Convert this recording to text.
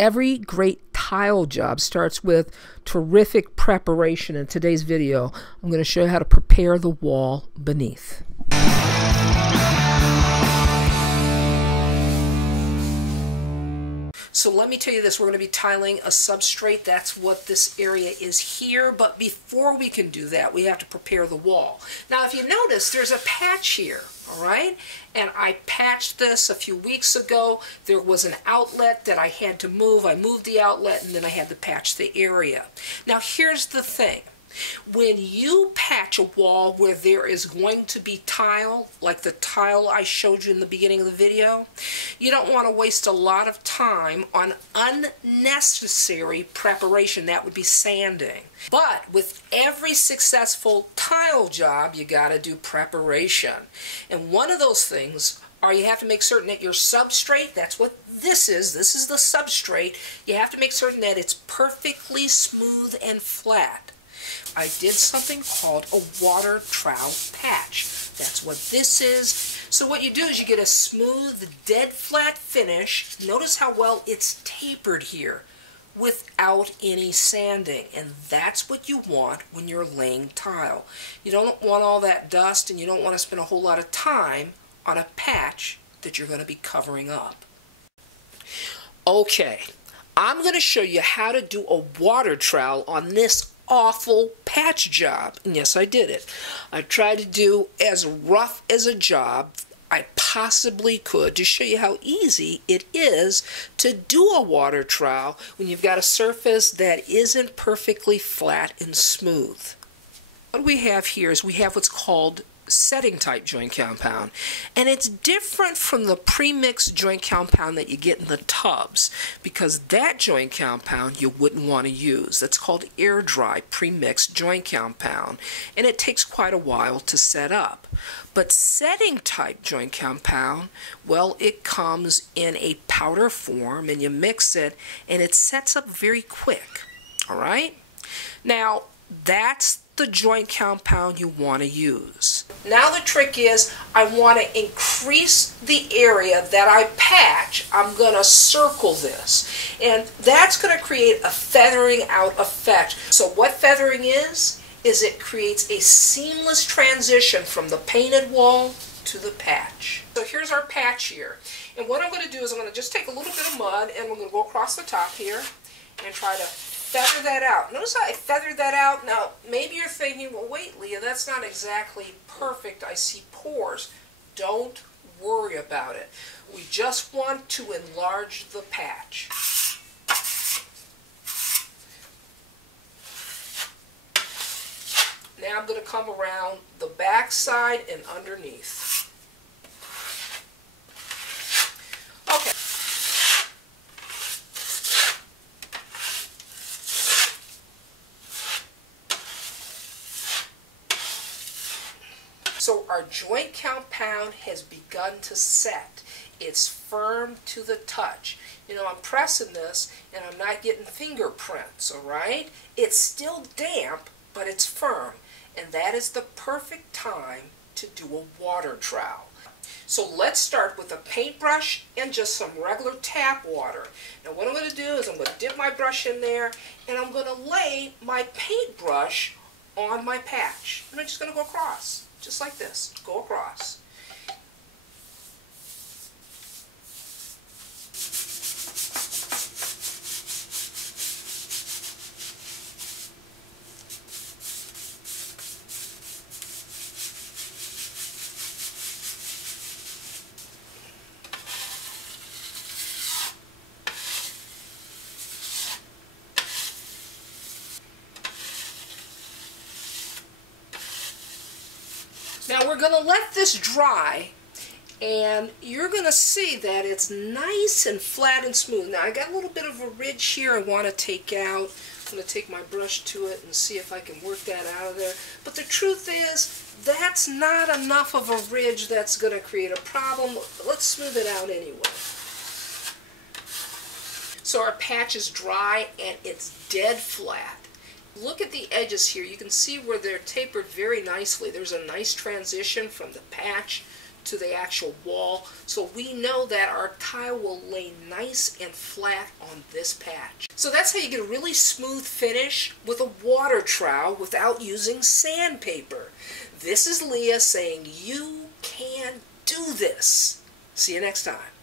Every great tile job starts with terrific preparation. In today's video, I'm going to show you how to prepare the wall beneath. So let me tell you this, we're going to be tiling a substrate. That's what this area is here. But before we can do that, we have to prepare the wall. Now, if you notice, there's a patch here, all right? And I patched this a few weeks ago. There was an outlet that I had to move. I moved the outlet, and then I had to patch the area. Now, here's the thing. When you patch a wall where there is going to be tile, like the tile I showed you in the beginning of the video, you don't want to waste a lot of time on unnecessary preparation. That would be sanding. But with every successful tile job, you got to do preparation. And one of those things are you have to make certain that your substrate, that's what this is the substrate, you have to make certain that it's perfectly smooth and flat. I did something called a water trowel patch. That's what this is. So what you do is you get a smooth, dead flat finish. Notice how well it's tapered here without any sanding. And that's what you want when you're laying tile. You don't want all that dust, and you don't want to spend a whole lot of time on a patch that you're going to be covering up. Okay, I'm going to show you how to do a water trowel on this awful patch job. And yes, I did it. I tried to do as rough as a job I possibly could to show you how easy it is to do a water trowel when you've got a surface that isn't perfectly flat and smooth. What we have here is we have what's called setting type joint compound, and it's different from the pre-mixed joint compound that you get in the tubs, because that joint compound you wouldn't want to use. That's called air dry pre-mixed joint compound, and it takes quite a while to set up. But setting type joint compound, well, it comes in a powder form, and you mix it and it sets up very quick. All right, now that's the joint compound you want to use. Now the trick is I want to increase the area that I patch. I'm going to circle this, and that's going to create a feathering out effect. So what feathering is it creates a seamless transition from the painted wall to the patch. So here's our patch here, and what I'm going to do is I'm going to just take a little bit of mud, and we're going to go across the top here and try to feather that out. Notice how I feathered that out. Now, maybe you're thinking, well, wait, Leah, that's not exactly perfect. I see pores. Don't worry about it. We just want to enlarge the patch. Now I'm going to come around the back side and underneath. Okay. So our joint compound has begun to set. It's firm to the touch. You know, I'm pressing this and I'm not getting fingerprints, all right? It's still damp, but it's firm. And that is the perfect time to do a water trowel. So let's start with a paintbrush and just some regular tap water. Now what I'm going to do is I'm going to dip my brush in there, and I'm going to lay my paintbrush on my patch. And I'm just going to go across. Just like this, go across. Now we're going to let this dry, and you're going to see that it's nice and flat and smooth. Now I got a little bit of a ridge here I want to take out. I'm going to take my brush to it and see if I can work that out of there. But the truth is, that's not enough of a ridge that's going to create a problem. Let's smooth it out anyway. So our patch is dry and it's dead flat. Look at the edges here. You can see where they're tapered very nicely. There's a nice transition from the patch to the actual wall, so we know that our tile will lay nice and flat on this patch. So that's how you get a really smooth finish with a water trowel without using sandpaper. This is Leah saying you can do this. See you next time.